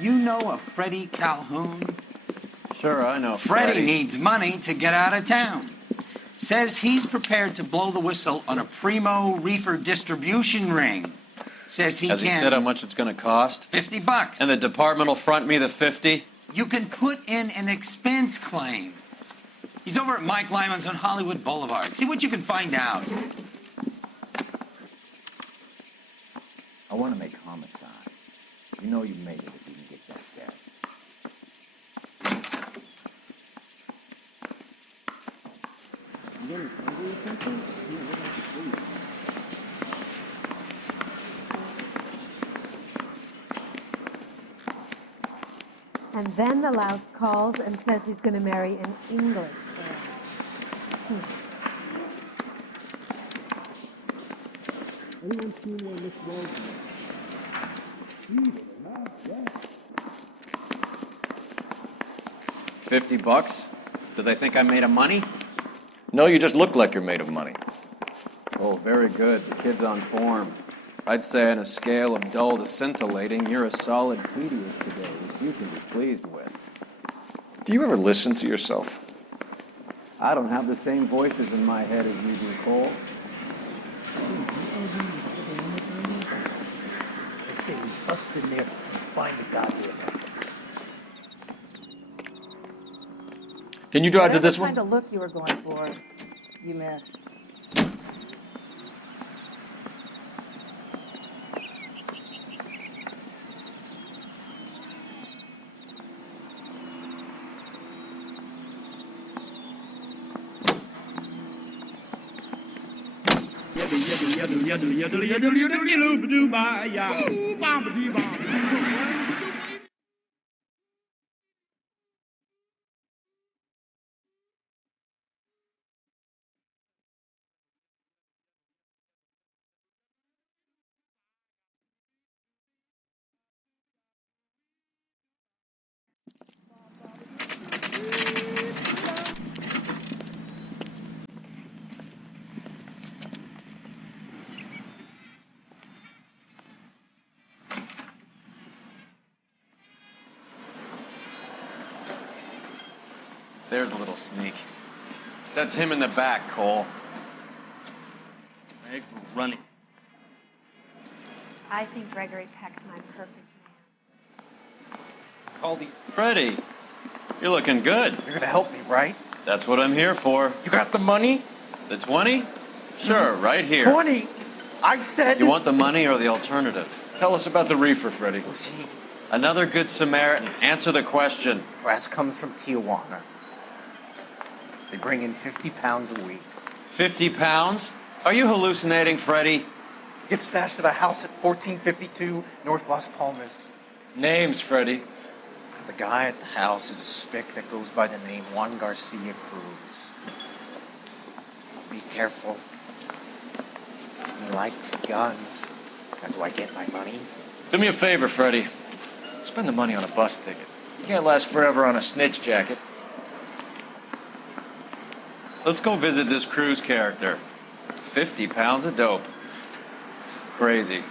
You know a Freddie Calhoun? Sure, I know Freddie needs money to get out of town. Says he's prepared to blow the whistle on a primo reefer distribution ring. Says Has he said how much it's going to cost? $50. And the department will front me the 50? You can put in an expense claim. He's over at Mike Lyman's on Hollywood Boulevard. See what you can find out. I want to make homicide. You know you made it if you can get that cash. You getting hungry or something? And then the louse calls and says he's going to marry an English girl. Anyone seen where Miss Rose is? $50? Do they think I'm made of money? No, you just look like you're made of money. Oh, very good. The kid's on form. I'd say on a scale of dull to scintillating, you're a solid tedious today, which you can be pleased with. Do you ever listen to yourself? I don't have the same voices in my head as you do, Cole. They say we bust in there and find the goddamn. Can you drive to this Whatever one? kind of look you were going for, you missed. There's a little sneak. That's him in the back, Cole. Thanks for running. I think Gregory Peck's my perfect man. Call these. Freddie, you're looking good. You're gonna help me, right? That's what I'm here for. You got the money? The 20? Sure, right here. 20. I said. You want the money or the alternative? Tell us about the reefer, Freddie. Who's he? Another good Samaritan. Answer the question. Brass comes from Tijuana. They bring in 50 pounds a week. 50 pounds? Are you hallucinating, Freddie? Gets stashed at a house at 1452 North Las Palmas. Names, Freddie. The guy at the house is a spick that goes by the name Juan Garcia Cruz. Be careful. He likes guns. Now, do I get my money? Do me a favor, Freddie. Spend the money on a bus ticket. You can't last forever on a snitch jacket. Let's go visit this Cruz character. 50 pounds of dope. Crazy.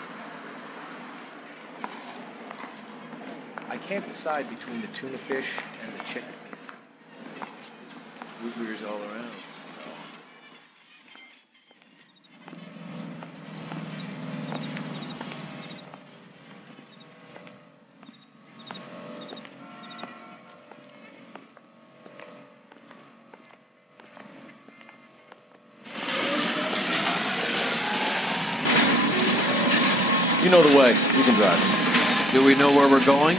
I can't decide between the tuna fish and the chicken. Root beers all around. You know the way. You can drive. Do we know where we're going?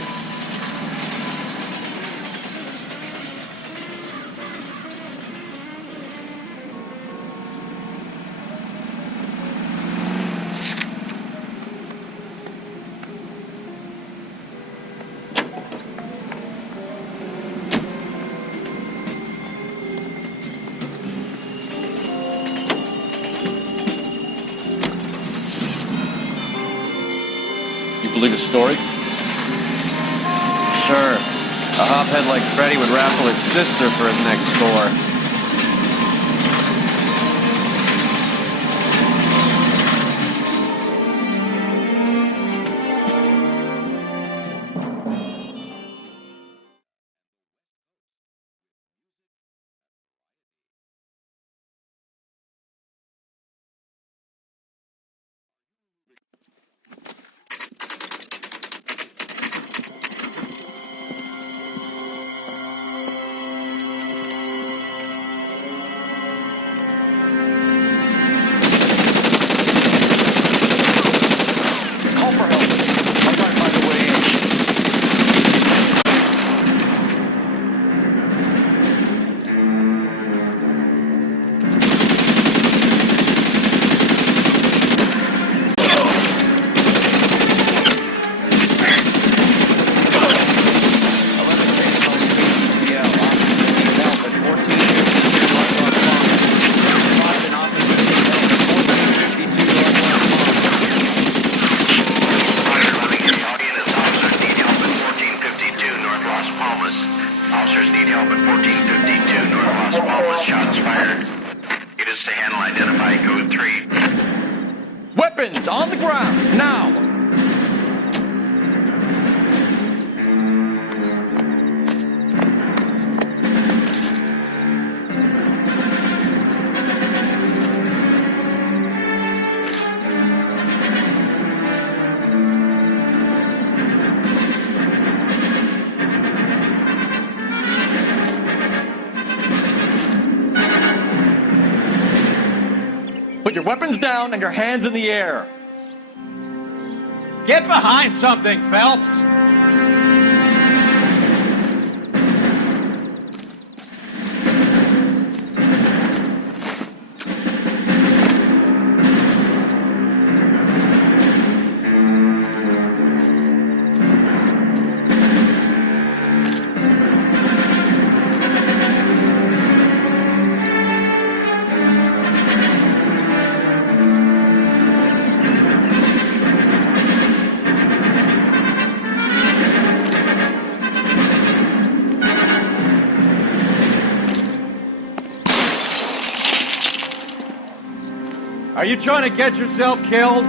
Believe his story? Sure. A hophead like Freddie would raffle his sister for his next score. weapons on the ground, now! Put your weapons down and your hands in the air. Get behind something, Phelps! Are you trying to get yourself killed?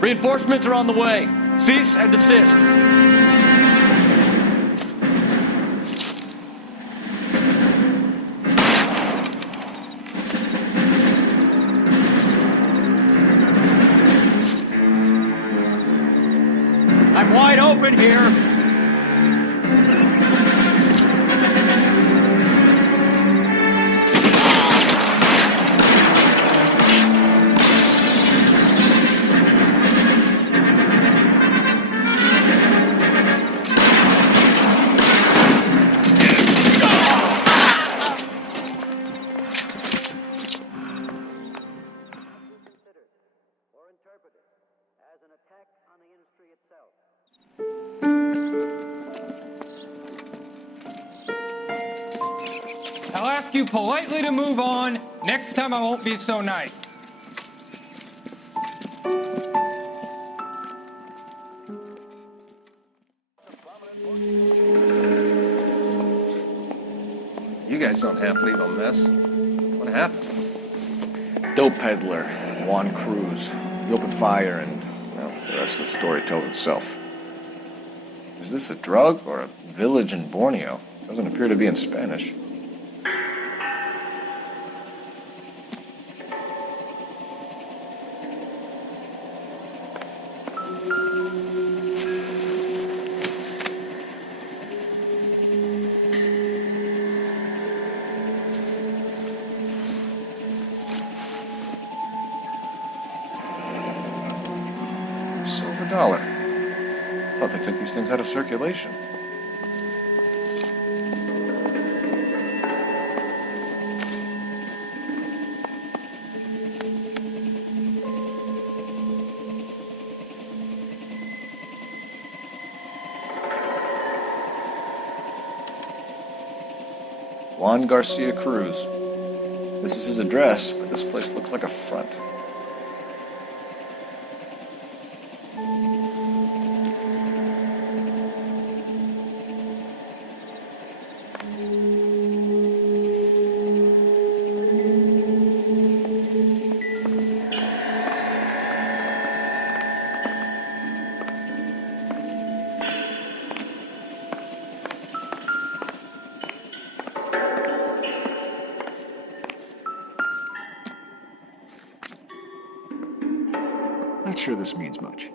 Reinforcements are on the way. Cease and desist. I'm wide open here. I'll ask you politely to move on. Next time I won't be so nice. You guys don't half leave a mess. What happened? Dope peddler, Juan Cruz. He opened fire and, well, the rest of the story tells itself. Is this a drug or a village in Borneo? Doesn't appear to be in Spanish. Silver dollar. Thought they took these things out of circulation. Juan Garcia Cruz. This is his address, but this place looks like a front. Not sure this means much.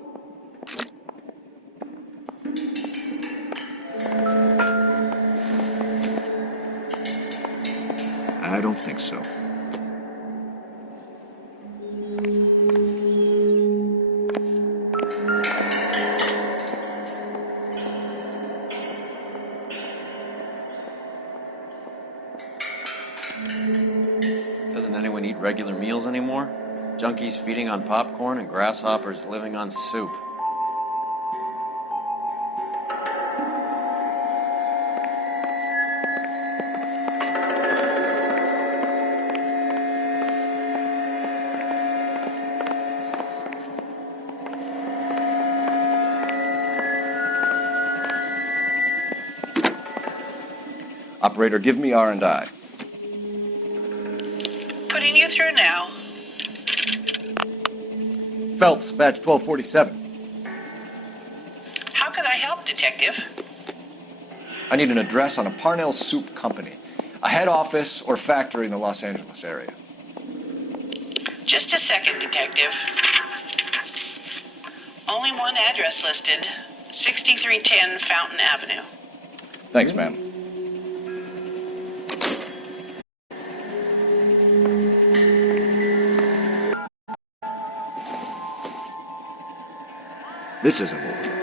I don't think so. regular meals anymore. Junkies feeding on popcorn and grasshoppers living on soup. Operator, give me R&I. Putting you through now. Phelps, badge 1247. How could I help, Detective? I need an address on a Parnell Soup Company, a head office or factory in the Los Angeles area. Just a second, Detective. Only one address listed, 6310 Fountain Avenue. Thanks, ma'am. This isn't what we're looking for.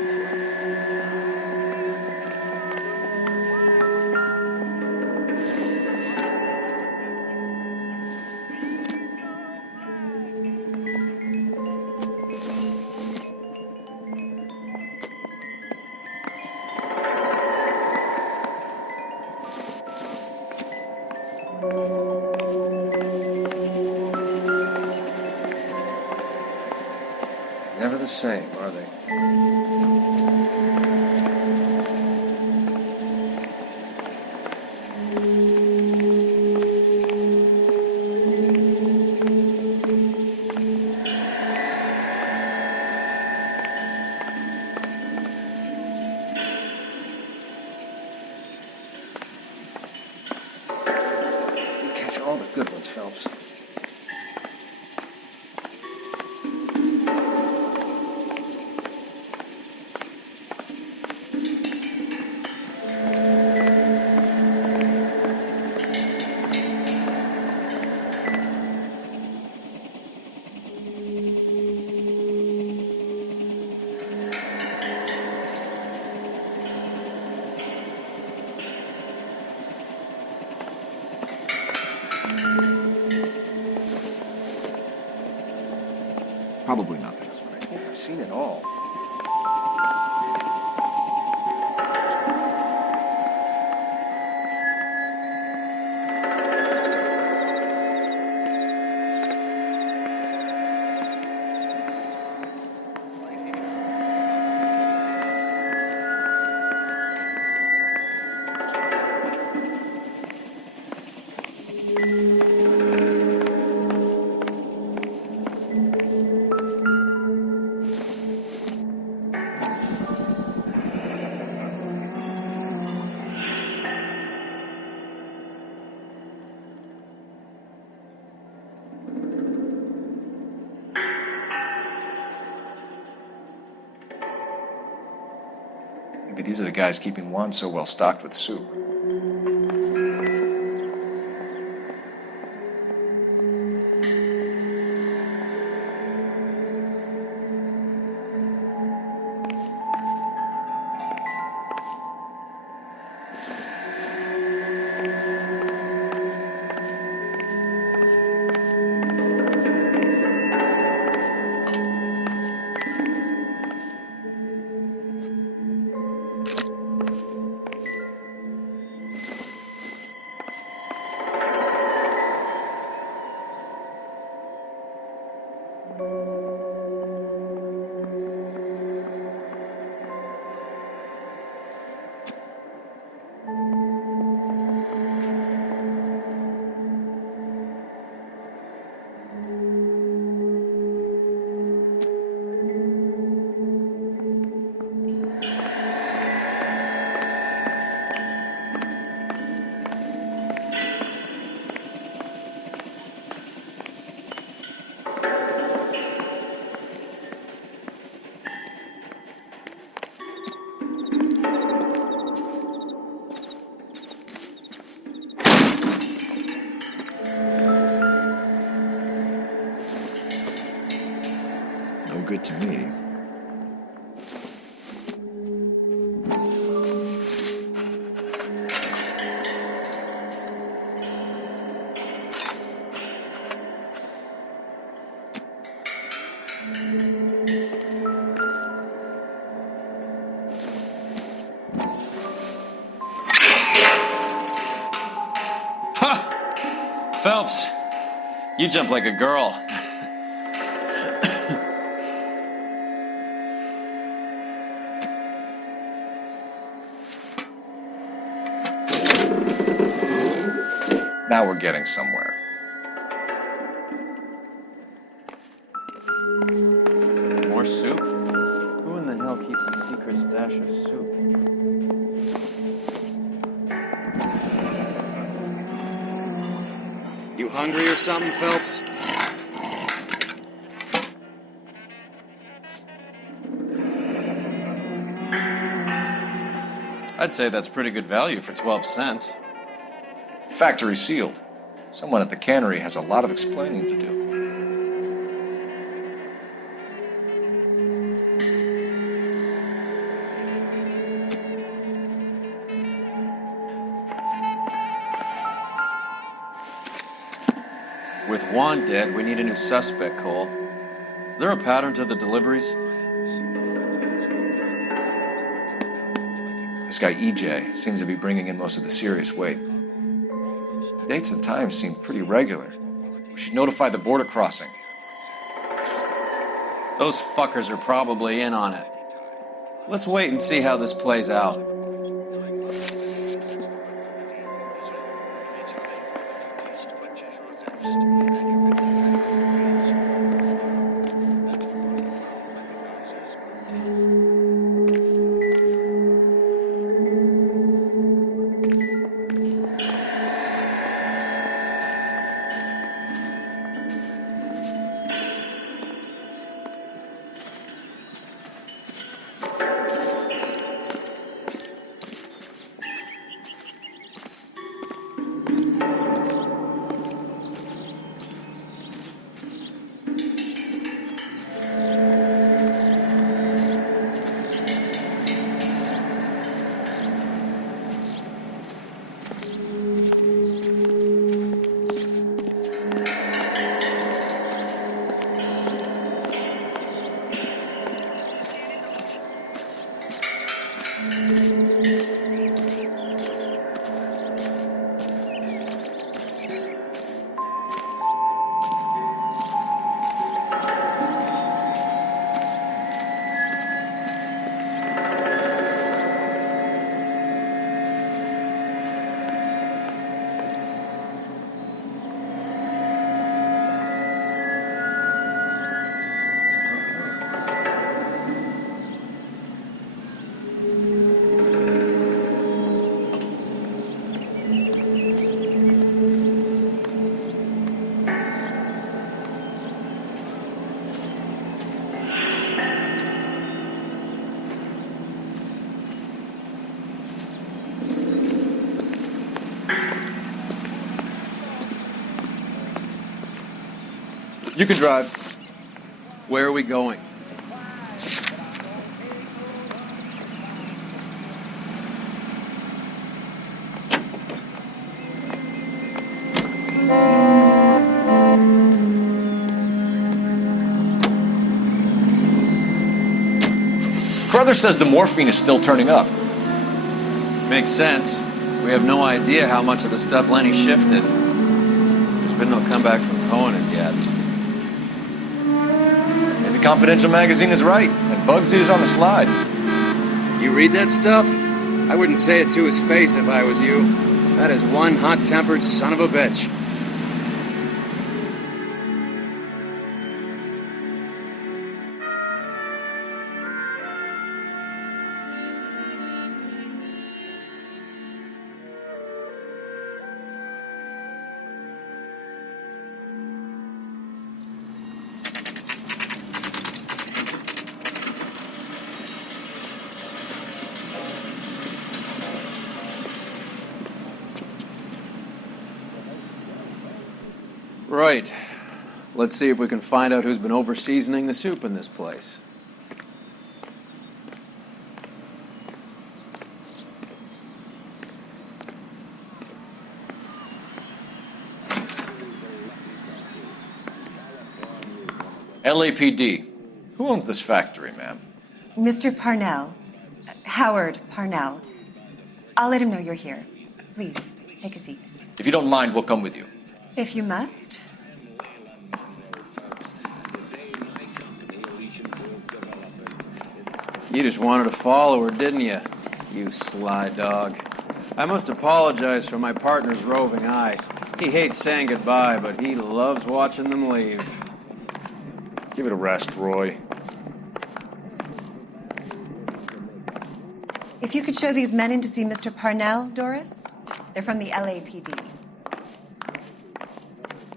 Never the same, are they? You catch all the good ones, Phelps. Probably not this way. I think I've seen it all. Maybe these are the guys keeping Juan so well stocked with soup. No good to me. Phelps, you jump like a girl. Now we're getting somewhere. More soup? Who in the hell keeps a secret stash of soup? You hungry or something, Phelps? I'd say that's pretty good value for 12 cents. Factory sealed. Someone at the cannery has a lot of explaining to do. With Juan dead, we need a new suspect, Cole. Is there a pattern to the deliveries? This guy EJ seems to be bringing in most of the serious weight. Dates and times seem pretty regular. We should notify the border crossing. Those fuckers are probably in on it. Let's wait and see how this plays out. You can drive. Where are we going? Carruthers says the morphine is still turning up. Makes sense. We have no idea how much of the stuff Lenny shifted. There's been no comeback from Cohen as yet. Maybe Confidential magazine is right, and Bugsy is on the slide. You read that stuff? I wouldn't say it to his face if I was you. That is one hot-tempered son of a bitch. Right. Let's see if we can find out who's been over-seasoning the soup in this place. LAPD. Who owns this factory, ma'am? Mr. Parnell. Howard Parnell. I'll let him know you're here. Please, take a seat. If you don't mind, we'll come with you. If you must. You just wanted to follow her, didn't you? You sly dog. I must apologize for my partner's roving eye. He hates saying goodbye, but he loves watching them leave. Give it a rest, Roy. If you could show these men in to see Mr. Parnell, Doris. They're from the LAPD.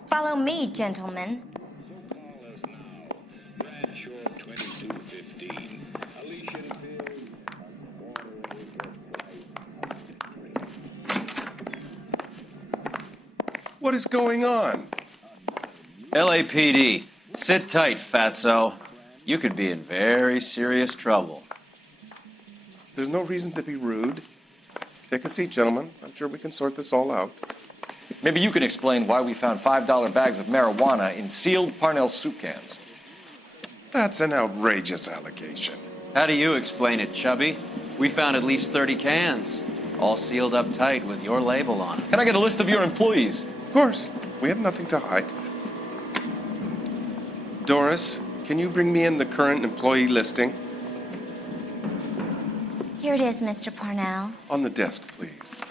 Follow me, gentlemen. What is going on? LAPD, sit tight, fatso. You could be in very serious trouble. There's no reason to be rude. Take a seat, gentlemen. I'm sure we can sort this all out. Maybe you can explain why we found $5 bags of marijuana in sealed Parnell soup cans. That's an outrageous allegation. How do you explain it, Chubby? We found at least 30 cans, all sealed up tight with your label on it. Can I get a list of your employees? Of course. We have nothing to hide. Doris, can you bring me in the current employee listing? Here it is, Mr. Parnell. On the desk, please.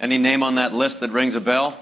Any name on that list that rings a bell?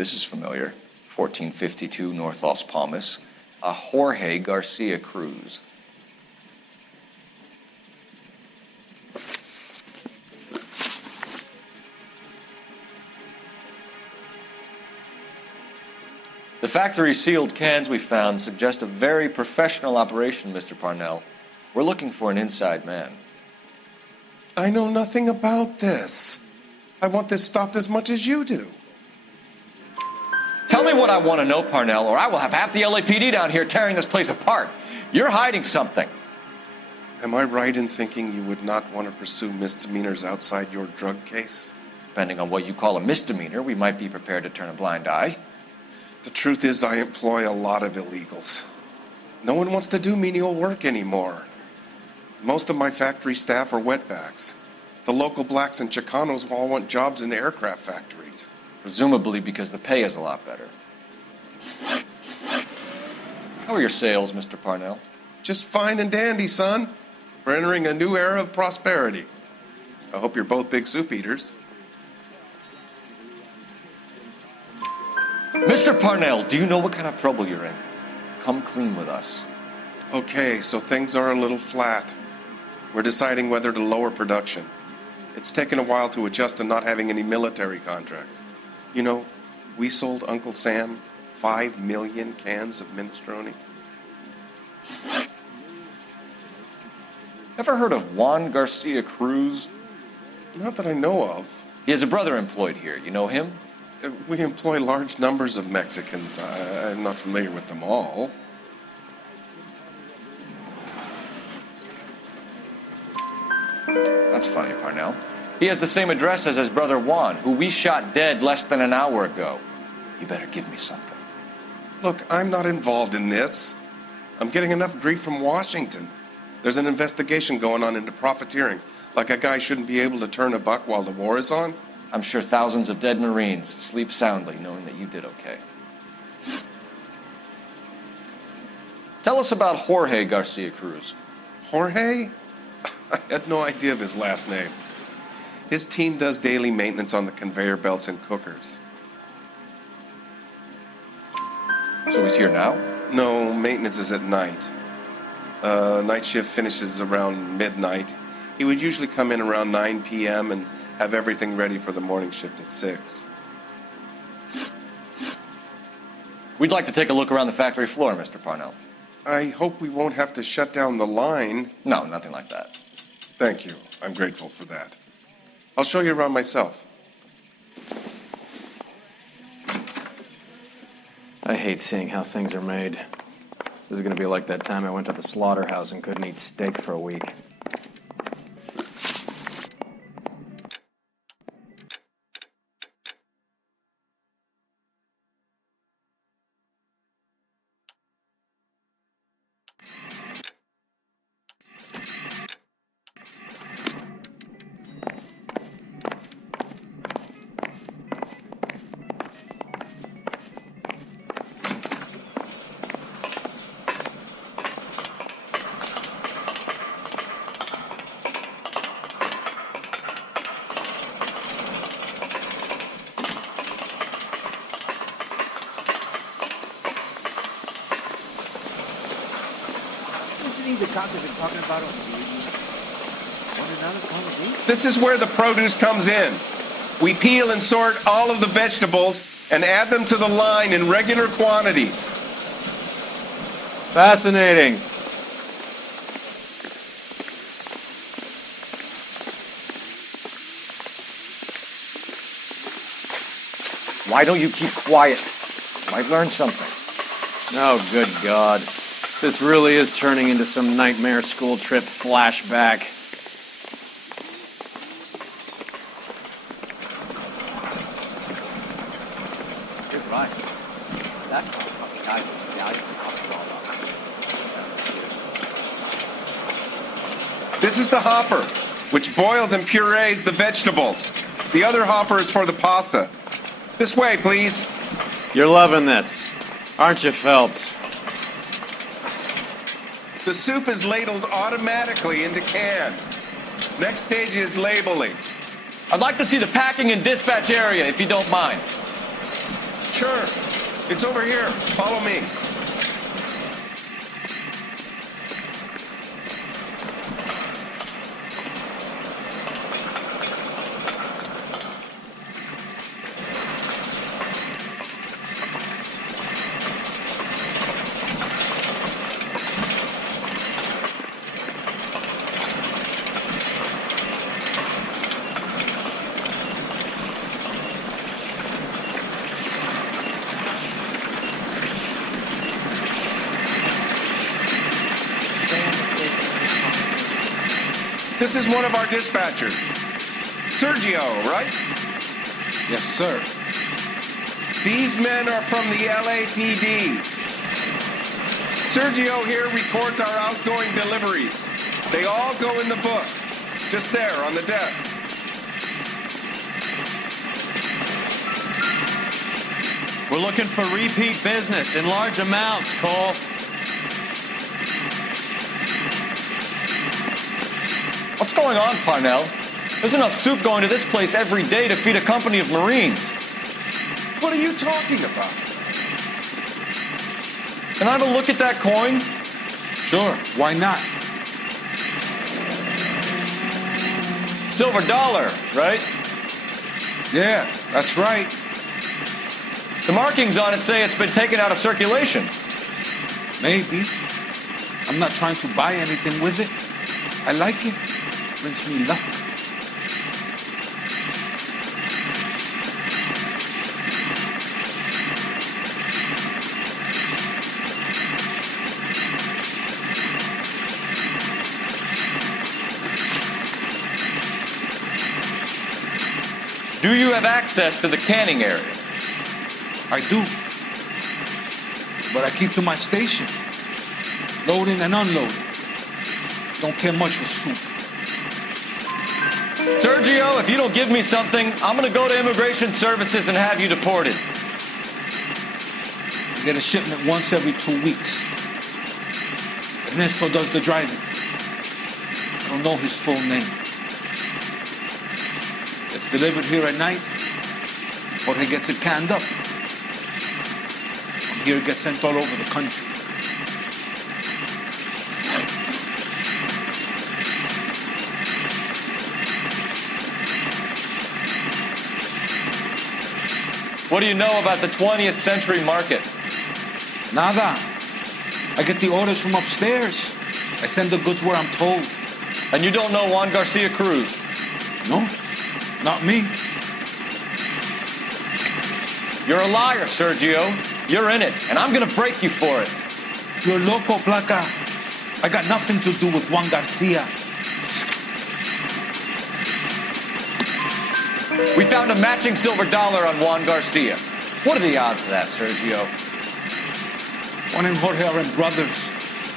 This is familiar. 1452 North Las Palmas. A Jorge Garcia Cruz. The factory sealed cans we found suggest a very professional operation, Mr. Parnell. We're looking for an inside man. I know nothing about this. I want this stopped as much as you do. Tell me what I want to know, Parnell, or I will have half the LAPD down here tearing this place apart. You're hiding something. Am I right in thinking you would not want to pursue misdemeanors outside your drug case? Depending on what you call a misdemeanor, we might be prepared to turn a blind eye. The truth is, I employ a lot of illegals. No one wants to do menial work anymore. Most of my factory staff are wetbacks. The local blacks and Chicanos all want jobs in aircraft factories. Presumably because the pay is a lot better. How are your sales, Mr. Parnell? Just fine and dandy, son. We're entering a new era of prosperity. I hope you're both big soup eaters. Mr. Parnell, do you know what kind of trouble you're in? Come clean with us. Okay, so things are a little flat. We're deciding whether to lower production. It's taken a while to adjust to not having any military contracts. You know, we sold Uncle Sam 5 million cans of minestrone. Ever heard of Juan Garcia Cruz? Not that I know of. He has a brother employed here. You know him? We employ large numbers of Mexicans. I'm not familiar with them all. That's funny, Parnell. He has the same address as his brother Juan, who we shot dead less than an hour ago. You better give me something. Look, I'm not involved in this. I'm getting enough grief from Washington. There's an investigation going on into profiteering. Like a guy shouldn't be able to turn a buck while the war is on. I'm sure thousands of dead Marines sleep soundly knowing that you did okay. Tell us about Jorge Garcia Cruz. Jorge? I had no idea of his last name. His team does daily maintenance on the conveyor belts and cookers. So he's here now? No, maintenance is at night. Night shift finishes around midnight. He would usually come in around 9 p.m. and have everything ready for the morning shift at 6. We'd like to take a look around the factory floor, Mr. Parnell. I hope we won't have to shut down the line. No, nothing like that. Thank you. I'm grateful for that. I'll show you around myself. I hate seeing how things are made. This is going to be like that time I went to the slaughterhouse and couldn't eat steak for a week. The cops have been talking about on TV. Want another conversation? This is where the produce comes in. We peel and sort all of the vegetables and add them to the line in regular quantities. Fascinating. Why don't you keep quiet? Might learn something. Oh, good God. This really is turning into some nightmare school trip flashback. You're right. That's the guy who's valued the This is the hopper, which boils and purees the vegetables. The other hopper is for the pasta. This way, please. You're loving this, aren't you, Phelps? The soup is ladled automatically into cans. Next stage is labeling. I'd like to see the packing and dispatch area, if you don't mind. Sure. It's over here. Follow me. This is one of our dispatchers. Sergio, right? Yes, sir. These men are from the LAPD. Sergio here records our outgoing deliveries. They all go in the book. Just there on the desk. We're looking for repeat business in large amounts, Cole. What's going on, Parnell? There's enough soup going to this place every day to feed a company of Marines. What are you talking about? Can I have a look at that coin? Sure, why not? Silver dollar, right? Yeah, that's right. The markings on it say it's been taken out of circulation. Maybe. I'm not trying to buy anything with it. I like it. Brings me luck. Do you have access to the canning area? I do. But I keep to my station. Loading and unloading. Don't care much for soup. Sergio, if you don't give me something, I'm going to go to Immigration Services and have you deported. I get a shipment once every 2 weeks. Ernesto does the driving. I don't know his full name. It's delivered here at night. Jorge gets it canned up. From here it gets sent all over the country. What do you know about the 20th century market? Nada. I get the orders from upstairs. I send the goods where I'm told. And you don't know Juan Garcia Cruz? No, not me. You're a liar, Sergio. You're in it, and I'm gonna break you for it. You're loco, Placa. I got nothing to do with Juan Garcia. We found a matching silver dollar on Juan Garcia. What are the odds of that, Sergio? Juan and Jorge aren't brothers.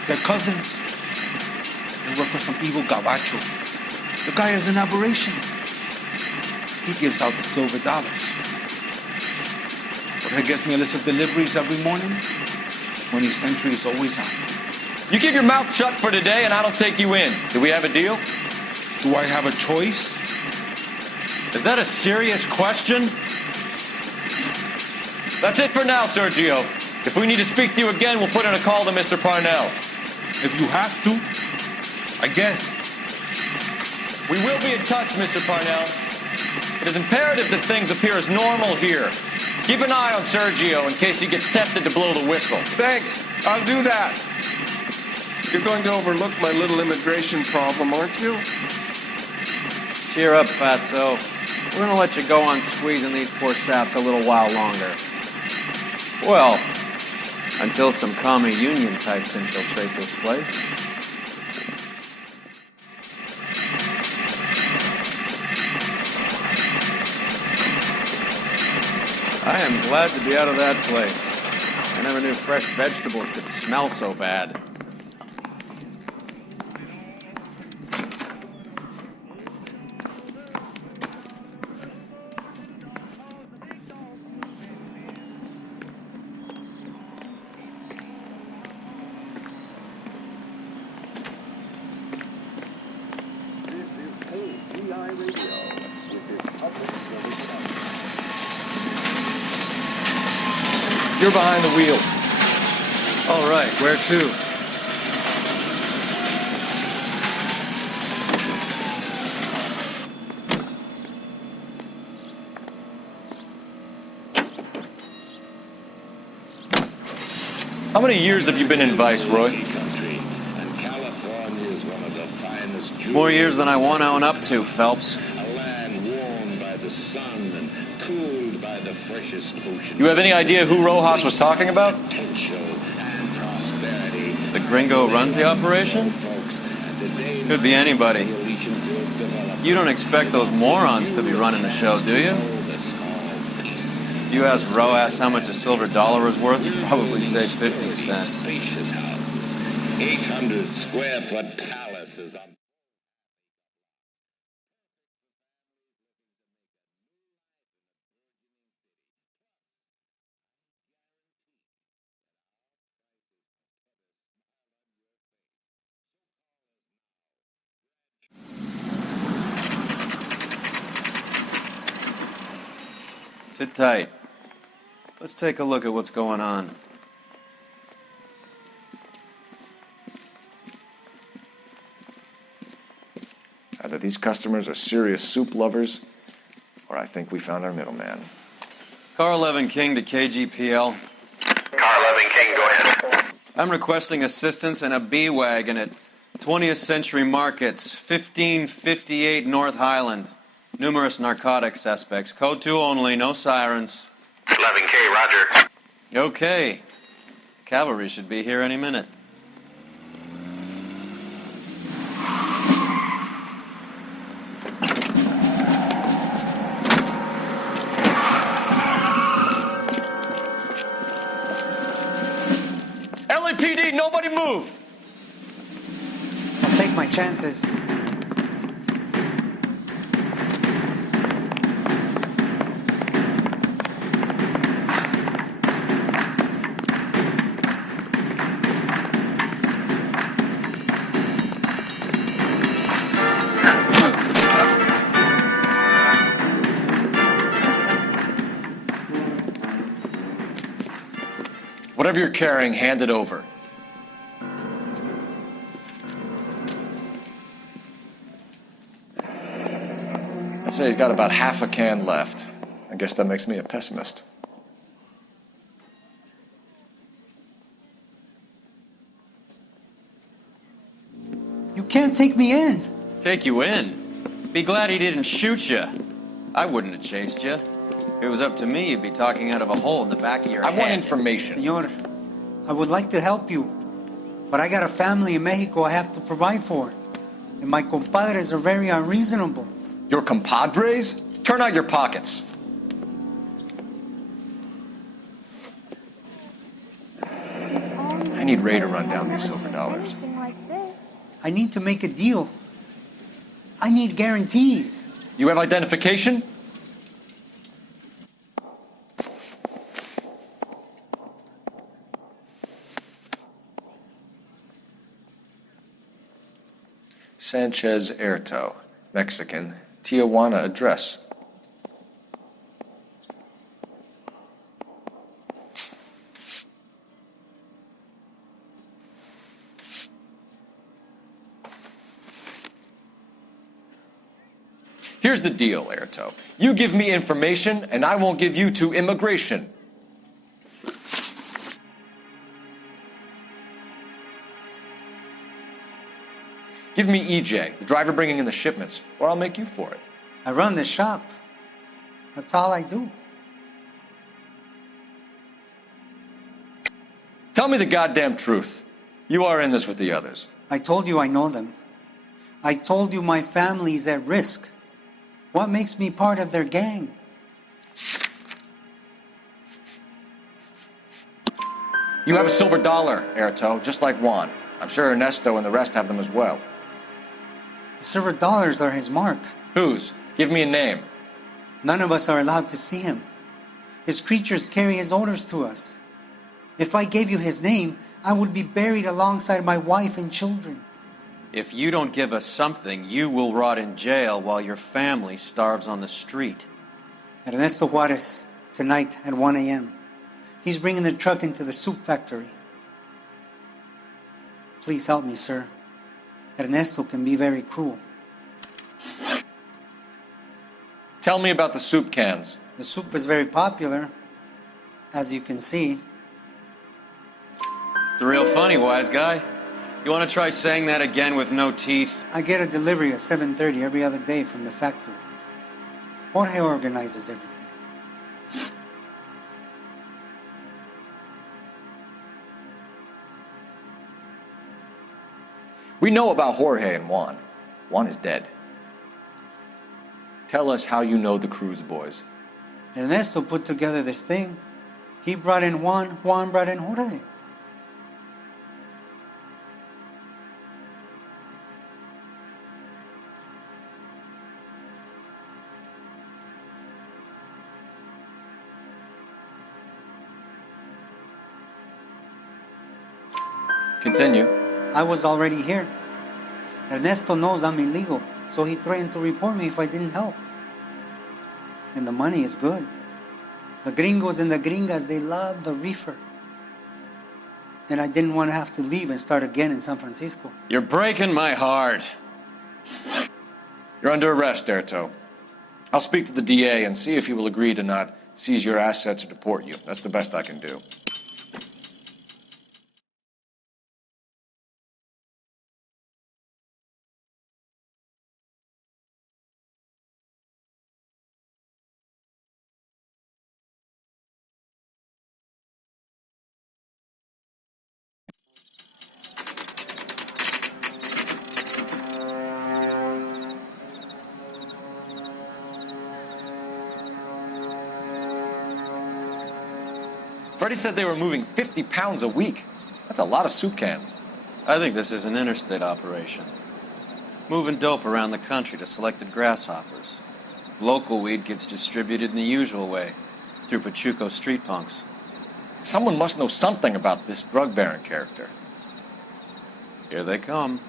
They're cousins. They work for some evil gabacho. The guy is an aberration. He gives out the silver dollars. Jorge gets me a list of deliveries every morning. 20th Century is always on. You keep your mouth shut for today, and I don't take you in. Do we have a deal? Do I have a choice? Is that a serious question? That's it for now, Sergio. If we need to speak to you again, we'll put in a call to Mr. Parnell. If you have to, I guess. We will be in touch, Mr. Parnell. It is imperative that things appear as normal here. Keep an eye on Sergio in case he gets tempted to blow the whistle. Thanks. I'll do that. You're going to overlook my little immigration problem, aren't you? Cheer up, fatso. We're gonna let you go on squeezing these poor saps a little while longer. Well, until some commie union types infiltrate this place. I am glad to be out of that place. I never knew fresh vegetables could smell so bad. You're behind the wheel. All right, where to? How many years have you been in Viceroy? More years than I want to own up to, Phelps. You have any idea who Rojas was talking about? The gringo runs the operation? Could be anybody. You don't expect those morons to be running the show, do you? If you ask Rojas how much a silver dollar is worth, he'd probably say 50 cents. 800 square foot palaces. Sit tight. Let's take a look at what's going on. Either these customers are serious soup lovers, or I think we found our middleman. Car 11 King to KGPL. Car 11 King, go ahead. I'm requesting assistance in a B-Wagon at 20th Century Markets, 1558 North Highland. Numerous narcotic suspects. Code 2 only, no sirens. 11K, roger. Okay. Cavalry should be here any minute. LAPD, nobody move! I'll take my chances. Whatever you're carrying, hand it over. I'd say he's got about half a can left. I guess that makes me a pessimist. You can't take me in. Take you in? Be glad he didn't shoot you. I wouldn't have chased you. If it was up to me, you'd be talking out of a hole in the back of your head. I want information. Senor, I would like to help you, but I got a family in Mexico I have to provide for. And my compadres are very unreasonable. Your compadres? Turn out your pockets. I need Ray to run down these silver dollars. I need to make a deal. I need guarantees. You have identification? Sanchez Erto, Mexican, Tijuana address. Here's the deal, Erto. You give me information, and I won't give you to immigration. Give me EJ, the driver bringing in the shipments, or I'll make you for it. I run the shop. That's all I do. Tell me the goddamn truth. You are in this with the others. I told you I know them. I told you my family's at risk. What makes me part of their gang? You have a silver dollar, Erto, just like Juan. I'm sure Ernesto and the rest have them as well. The silver dollars are his mark. Whose? Give me a name. None of us are allowed to see him. His creatures carry his orders to us. If I gave you his name, I would be buried alongside my wife and children. If you don't give us something, you will rot in jail while your family starves on the street. Ernesto Juarez, tonight at 1 a.m. He's bringing the truck into the soup factory. Please help me, sir. Ernesto can be very cruel. Tell me about the soup cans. The soup is very popular, as you can see. It's real funny, wise guy. You want to try saying that again with no teeth? I get a delivery at 7:30 every other day from the factory. Jorge organizes everything. We know about Jorge and Juan. Juan is dead. Tell us how you know the Cruz boys. Ernesto put together this thing. He brought in Juan, Juan brought in Jorge. Continue. I was already here. Ernesto knows I'm illegal, so he threatened to report me if I didn't help. And the money is good. The gringos and the gringas, they love the reefer. And I didn't want to have to leave and start again in San Francisco. You're breaking my heart. You're under arrest, Erto. I'll speak to the DA and see if he will agree to not seize your assets or deport you. That's the best I can do. Freddie said they were moving 50 pounds a week. That's a lot of soup cans. I think this is an interstate operation. Moving dope around the country to selected grasshoppers. Local weed gets distributed in the usual way, through Pachuco street punks. Someone must know something about this drug baron character. Here they come.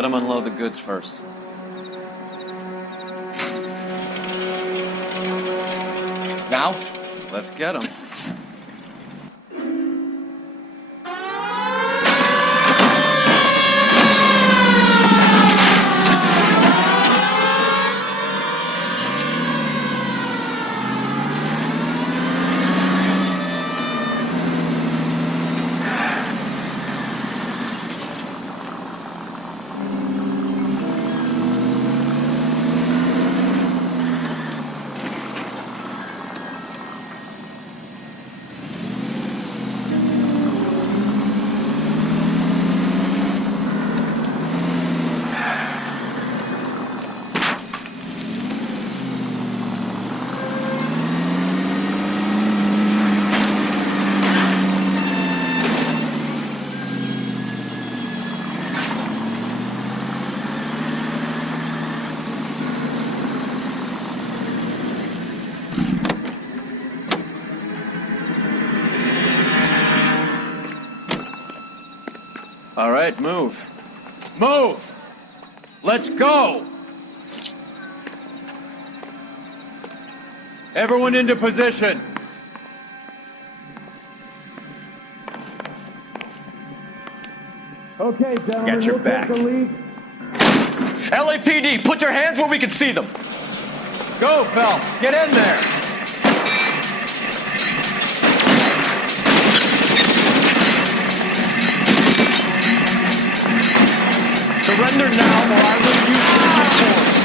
Let him unload the goods first. Now? Let's get him. All right, move. Move! Let's go! Everyone into position. Okay, gentlemen, Got your back. LAPD, put your hands where we can see them. Go, Phelps. Get in there. Surrender now, or I will use physical force.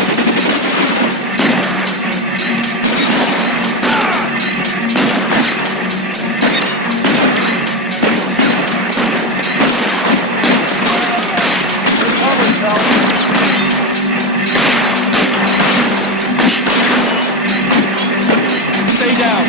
Stay down.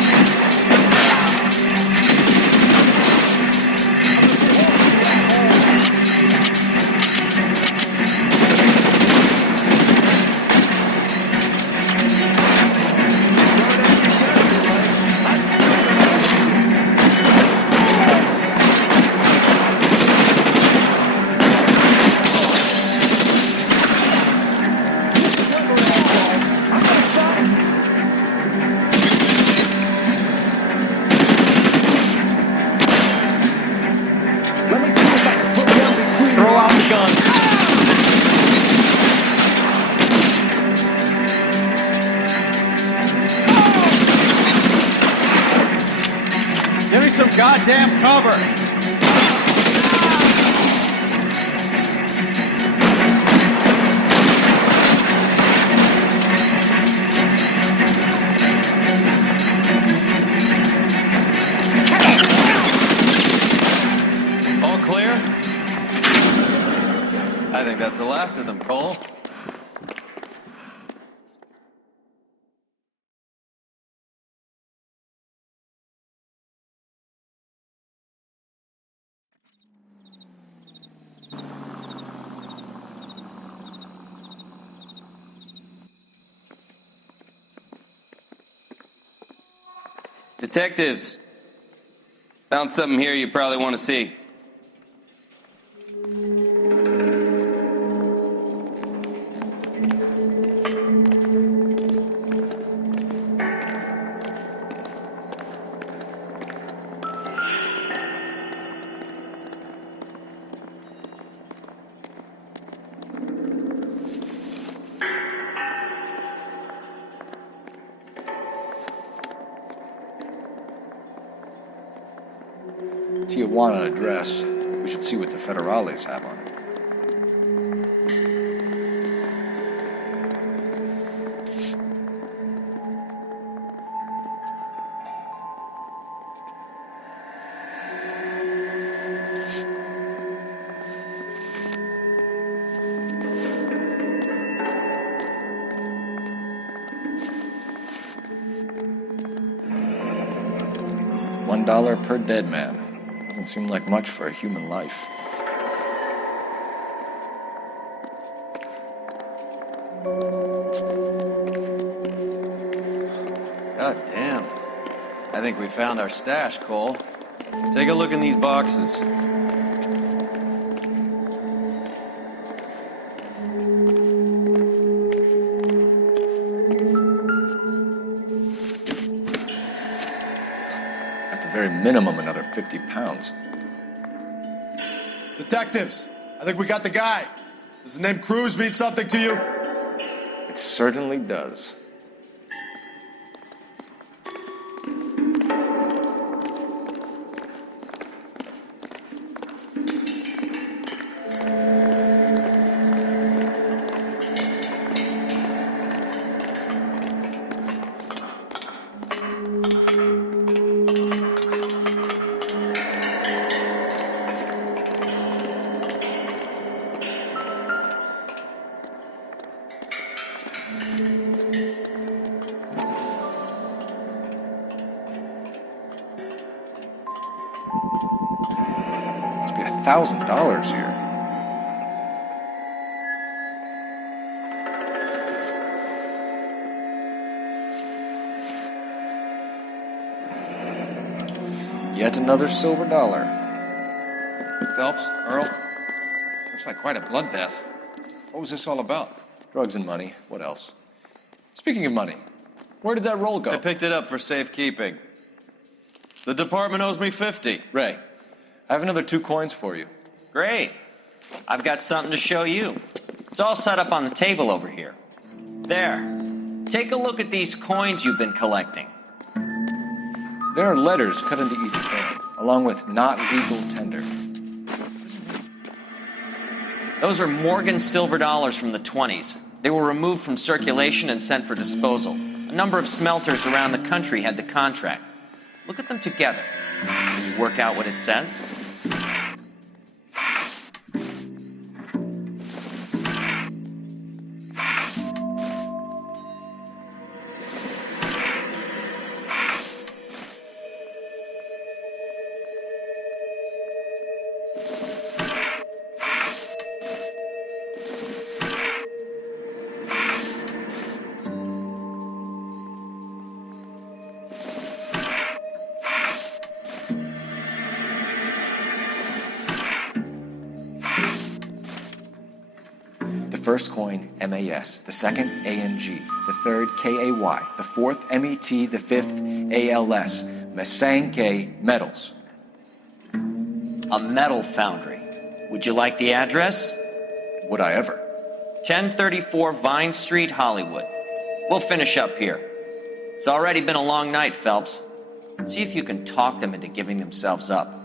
Throw out the guns. Give me some goddamn cover. All clear? I think that's the last of them, Cole. Detectives, found something here you probably want to see. Tijuana address. We should see what the federales have on it. $1 per dead man. Doesn't seem like much for a human life. God damn. I think we found our stash, Cole. Take a look in these boxes. Very minimum, another 50 pounds. Detectives, I think we got the guy. Does the name Cruz mean something to you? It certainly does. $1,000 here. Yet another silver dollar. Phelps, Earl, looks like quite a bloodbath. What was this all about? Drugs and money. What else? Speaking of money, where did that roll go? I picked it up for safekeeping. The department owes me 50. Ray, I have another 2 coins for you. Great. I've got something to show you. It's all set up on the table over here. There. Take a look at these coins you've been collecting. There are letters cut into each coin, along with not legal tender. Those are Morgan silver dollars from the 20s. They were removed from circulation and sent for disposal. A number of smelters around the country had the contract. Look at them together. Can you work out what it says? The first coin, MAS, the second, ANG, the third, KAY, the fourth, MET, the fifth, ALS, Masanke Metals. A metal foundry. Would you like the address? Would I ever? 1034 Vine Street, Hollywood. We'll finish up here. It's already been a long night, Phelps. See if you can talk them into giving themselves up.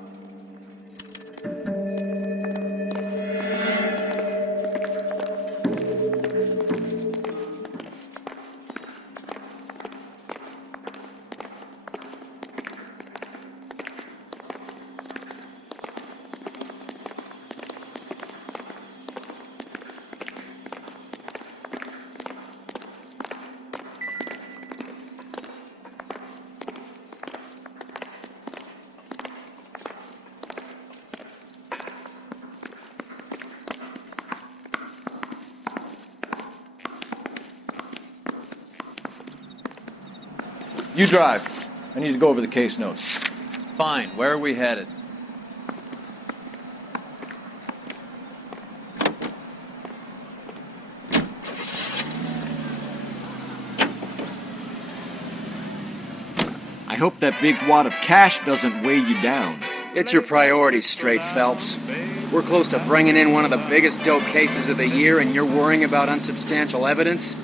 You drive. I need to go over the case notes. Fine. Where are we headed? I hope that big wad of cash doesn't weigh you down. Get your priorities straight, Phelps. We're close to bringing in one of the biggest dope cases of the year, and you're worrying about unsubstantial evidence?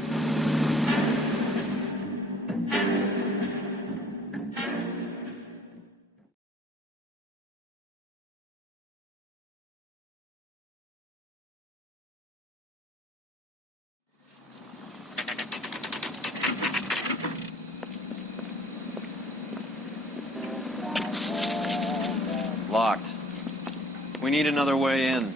Locked. We need another way in.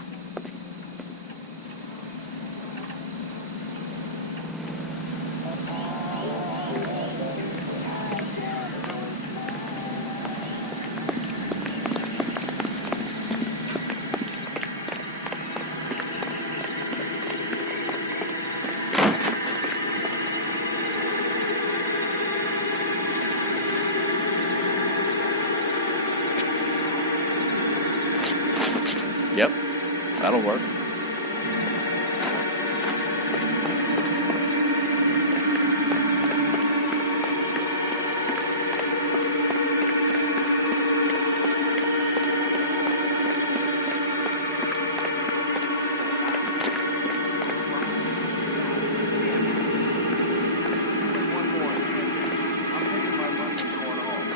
Yep, that'll work.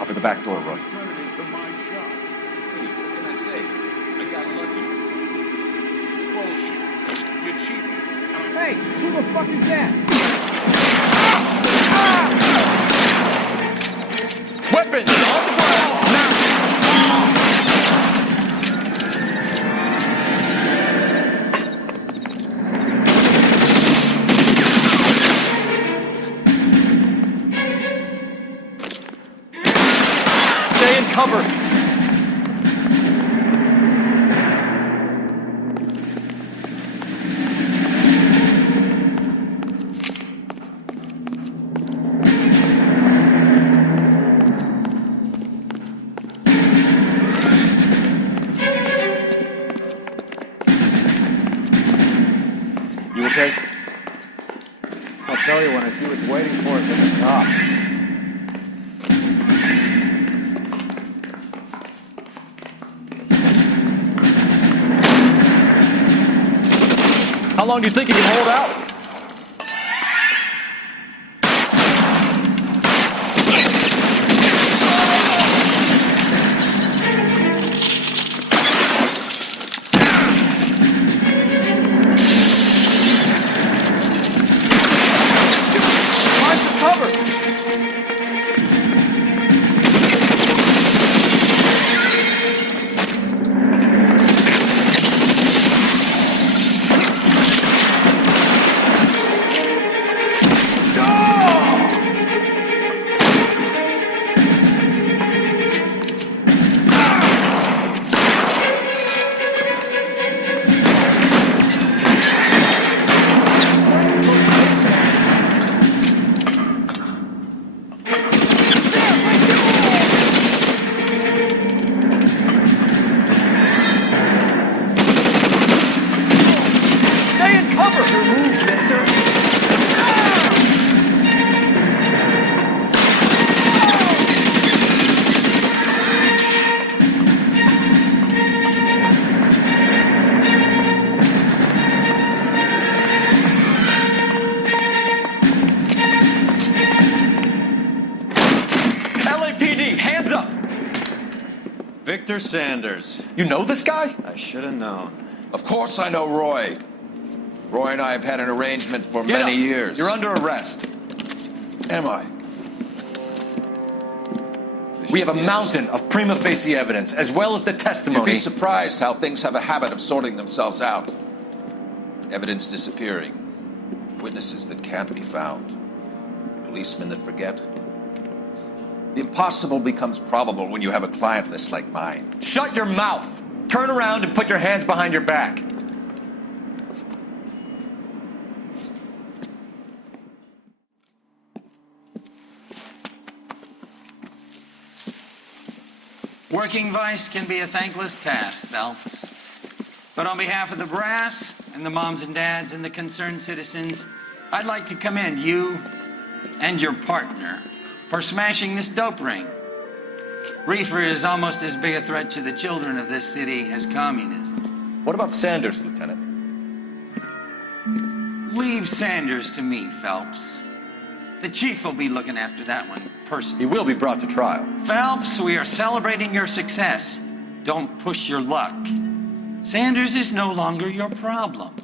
Off at the back door, Roy. Hey, what can I say? I got lucky. Bullshit. You cheated. Hey, who the fuck is that? Weapons! On the ground! Now! Stay in cover! You okay? I'll tell you when I see what's waiting for us at the top. How long do you think you can hold out? Find some cover! Stay in cover! Your move, mister! LAPD, hands up! Victor Sanders. You know this guy? I should have known. Of course I know Roy. Roy and I have had an arrangement for Get many up. years. You're under arrest. Am I? We have a mountain of prima facie evidence, as well as the You'd testimony. be surprised how things have a habit of sorting themselves out. Evidence disappearing. Witnesses that can't be found. Policemen that forget. The impossible becomes probable when you have a client list like mine. Shut your mouth! Turn around and put your hands behind your back. Working vice can be a thankless task, Phelps. But on behalf of the brass and the moms and dads and the concerned citizens, I'd like to commend you and your partner for smashing this dope ring. Reefer is almost as big a threat to the children of this city as communism. What about Sanders, Lieutenant? Leave Sanders to me, Phelps. The chief will be looking after that one personally. He will be brought to trial. Phelps, we are celebrating your success. Don't push your luck. Sanders is no longer your problem.